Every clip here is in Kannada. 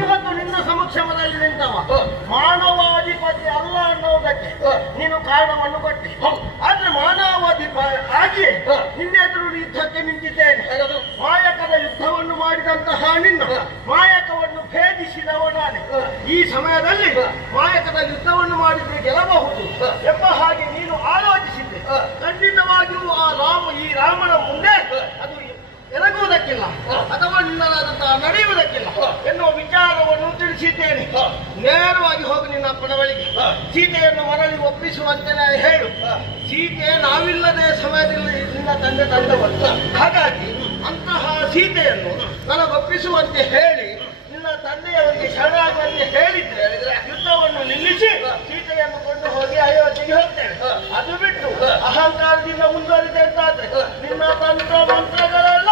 ಇವತ್ತು ನಿನ್ನ ಸಮಕ್ಷಮದಲ್ಲಿ ನಿಂತವ ಮಾನವಾಧಿಪತಿ ಅಲ್ಲ ಅನ್ನೋದಕ್ಕೆ ನೀನು ಕಾರಣವನ್ನು ಕೊಟ್ಟೆ. ಆದ್ರೆ ಮಾನವಾಧಿಪತಿ ಆಗಿ ನಿನ್ನೆದುರು ಯುದ್ಧಕ್ಕೆ ನಿಂತಿದ್ದೇನೆ. ಮಾಯಕದ ಯುದ್ಧವನ್ನು ಮಾಡಿದಂತಹ ನಿನ್ನ ಮಾಯಕವನ್ನು ಭೇದಿಸಿದವ ನಾನೇ. ಈ ಸಮಯದಲ್ಲಿ ಮಾಯಕದ ಯುದ್ಧವನ್ನು ಮಾಡಿದ್ರೆ ಗೆಲ್ಲಬಹುದು ಎಂಬ ಹಾಗೆ ನೀನು ಆಲೋಚಿಸಿದ್ದೆ. ಖಂಡಿತವಾಗಿಯೂ ಈ ರಾಮನ ಮುಂದೆ ಅದು ಎರಗುವುದಕ್ಕಿಲ್ಲ ಅಥವಾ ನಿನ್ನದಾದಂತಹ ನಡೆಯುವುದಕ್ಕಿಲ್ಲ ಎನ್ನುವ ವಿಚಾರವನ್ನು ತಿಳಿಸಿದ್ದೇನೆ. ನೇರವಾಗಿ ಹೋಗಿ ನಿನ್ನ ಅಪ್ಪನ ಬಳಿಗೆ ಸೀತೆಯನ್ನು ಮರಳಿ ಒಪ್ಪಿಸುವಂತೆ ಹೇಳು. ಸೀತೆ ನಾವಿಲ್ಲದೆ ಸಮಯದಲ್ಲಿ ನಿನ್ನ ತಂದೆ ತಂದವರು. ಹಾಗಾಗಿ ಅಂತಹ ಸೀತೆಯನ್ನು ನನಗೊಪ್ಪಿಸುವಂತೆ ಹೇಳಿ ನಿನ್ನ ತಂದೆಯವರಿಗೆ ಶರಣಾಗುವಂತೆ ಹೇಳಿದ್ರೆ ಯುದ್ಧವನ್ನು ನಿಲ್ಲಿಸಿ ಸೀತೆಯನ್ನು ಕೊಂಡು ಹೋಗಿ ಅಯೋಧ್ಯೆಗೆ ಹೋಗ್ತೇವೆ. ಅದು ಬಿಟ್ಟು ಅಹಂಕಾರದಿಂದ ಮುಂದುವರಿದೆ ಅಂತಾದ್ರೆ ನಿನ್ನ ತಂತ್ರ ಮಂತ್ರಗಳೆಲ್ಲ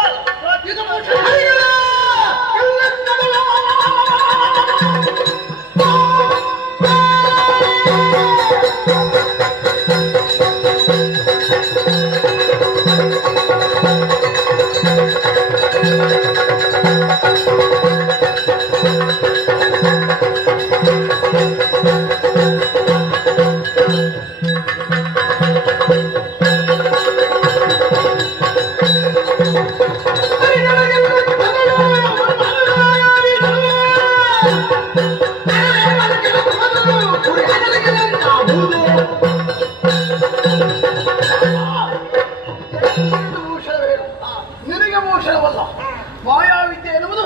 ನಿನಗೆ ಮೋಕ್ಷವಲ್ಲ. ಮಾಯಾವಿದ್ಯೆ ಎನ್ನುವುದು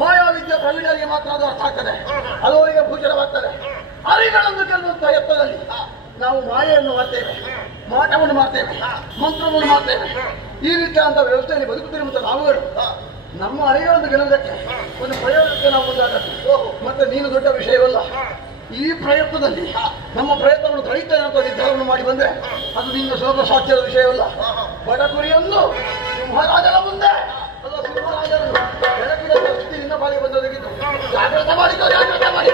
ಮಾಯಾವಿದ್ಯೆ ಪ್ರವೀಣರಿಗೆ ಮಾತ್ರ ಅದು ಅರ್ಥ ಆಗ್ತದೆ, ಅದು ಅವರಿಗೆ ಭೂಷಣವಾಗ್ತದೆ. ಅರಿಗಳನ್ನು ಗೆಲ್ಲುವಂತ ಯತ್ನದಲ್ಲಿ ನಾವು ಮಾಯೆಯನ್ನು ಮಾಡ್ತೇವೆ, ಮಾಟವನ್ನು ಮಾಡ್ತೇವೆ, ಮಂತ್ರವನ್ನು ಮಾಡ್ತೇವೆ. ಈ ರೀತಿಯಾದಂತಹ ವ್ಯವಸ್ಥೆಯಲ್ಲಿ ಬದುಕುತ್ತಿರುವಂತಹ ನಾವುಗಳು ನಮ್ಮ ಅರಿಗಳನ್ನು ಗೆಲ್ಲುವುದಕ್ಕೆ ಒಂದು ಪ್ರಯೋಗಕ್ಕೆ ನಾವು ಮುಂದಾಗಬೇಕು. ಮತ್ತೆ ನೀನು ದೊಡ್ಡ ವಿಷಯವಲ್ಲ. ಈ ಪ್ರಯತ್ನದಲ್ಲಿ ನಮ್ಮ ಪ್ರಯತ್ನವನ್ನು ತಡೆಯುತ್ತೇನೆ ಅಂತ ನಿರ್ಧಾರವನ್ನು ಮಾಡಿ ಬಂದ್ರೆ ಅದು ನಿನ್ನ ಶೋಭ ಸಾಧ್ಯದ ವಿಷಯವಲ್ಲ. ಬಡಕುರಿಯೊಂದು ಸಿಂಹರಾಜನ ಮುಂದೆ ಅಲ್ಲ, ಸಿಂಹರಾಜನನ್ನು ಬೆಳಕಿನ ಸ್ಥಿತಿ ನಿನ್ನ ಬಾಳಿಗೆ ಬಂದೊದಗಿದ್ದು ಜಾಗ್ರತೆ ಮಾಡಿದ್ದು, ಜಾಗ್ರತೆ ಮಾಡಿ.